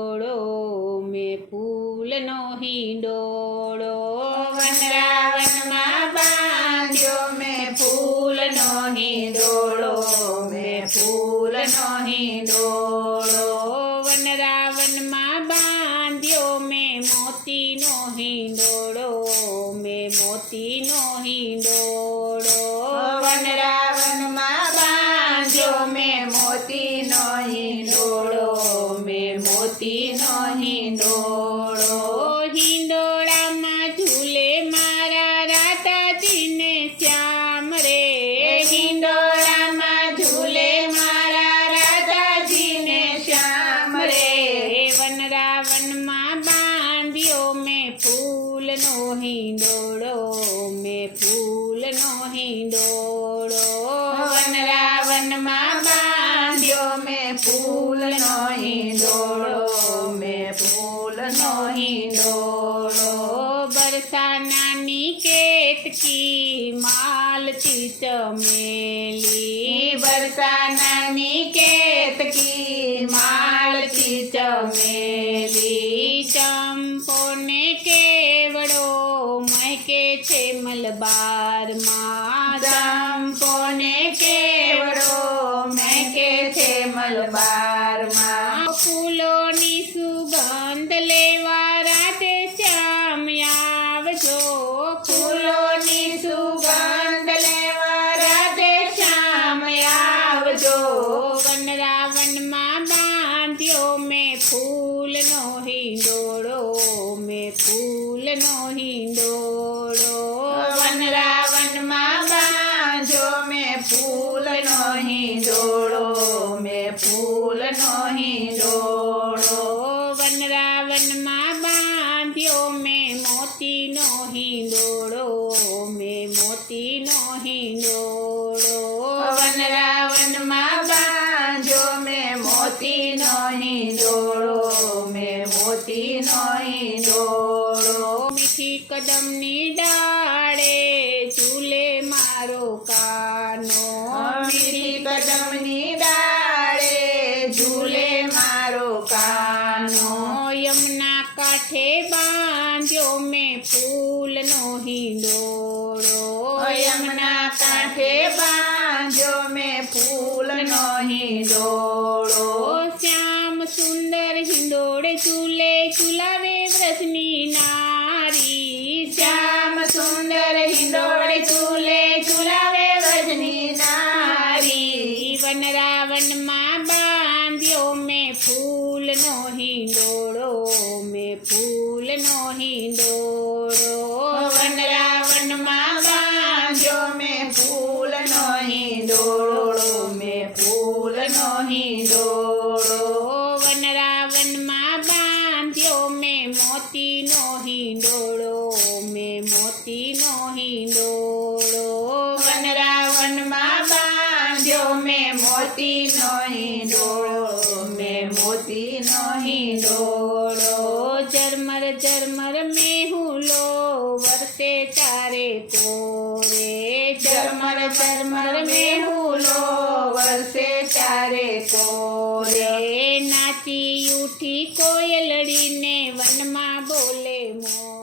હિંડોળો મેં ફૂલનો હિંડોળો વનરાવનમાં બાંધ્યો મેં ફૂલનો હિંડોળો મેં ફૂલનો હિંડોળો વનરાવનમાં બાંધ્યો મેં મોતીનો હિંડોળો મેં મોતીનો હિંડોળો વનરાવનમાં બાંધ્યો મેં મોતીનો હિંડોળો મેં મોતીનો હિંડોળો હિંડોળામાં ઝૂલે મારા રાધાજીને શ્યામ રે હિંડોળામાં ઝૂલે મારા રાધાજીને શ્યામ રે વનરાવનમાં બાંધ્યો મેં ફૂલનો હિંડોળો મેં ફૂલનો હિંડોળો વનરાવનમાં બાંધ્યો મેં ફૂલનો હિંડોળો મેં ફૂલનો હિંડોળો બરસાનાની કેતકી માલતી ચમેલી બરસાનાની કેતકી માલતી ચમેલી ચંપોને કેવડો મહેકે છે મલબારમાં ચંપોને કેવડો મહેકે છે મલબારમાં ફૂલોની સુગંધ લેવા રાધે શ્યામ આવજો ફૂલોની સુગંધ લેવા રાધે શ્યામ આવજો વનરાવનમાં બાંધ્યો મેં ફૂલનો હિંડોળો મેં ફૂલનો હિંડોળો વનરાવનમાં બાંધ્યો મેં ફૂલનો હિંડોળો મેં ફૂલનો હિંડોળો વનરાવનમાં બાંધ્યો મેં મોતીનો હિંડોળો મેં મોતીનો હિંડોળો વનરાવનમાં બાંધ્યો મેં મોતીનો હિંડોળો મેં મોતીનો હિંડોળો મીઠી કદમની ડાળે ઝૂલે મારો કાનો મીઠી કદમની ડાળે ઝૂલે મારો કાનો યમુના કાંઠે બાંધ્યો મેં ફૂલનો હિંડોળો યમુના કાંઠે બાંધ્યો મેં ફૂલનો હિંડોળો શ્યામ સુંદર હિંડોળે ઝૂલે ઝૂલાવે વ્રજની નારી શ્યામ સુંદર હિંડોળે ઝૂલે ઝૂલાવે વ્રજની નારી વનરાવનમાં બાંધ્યો મેં ફૂલનો હિંડોળો મેં ફૂલનો હિંડોળો વનરાવનમાં બાંધ્યો મેં ફૂલનો હિંડોળો મેં ફૂલનો હિંડોળો વનરાવનમાં બાંધ્યો મેં મોતીનો હિંડોળો મેં મોતીનો હિંડોળો વનરાવનમાં બાંધ્યો મેં મોતીનો હિંડોળો મેં મોતીનો હિંડોળો ઝરમર ઝરમર મેહુલો વરસે ચારે કોરે ઝરમર ઝરમર મેહુલો વરસે ચારે કોરે નાચી ઉઠી કોયલડીને વનમાં બોલે મોર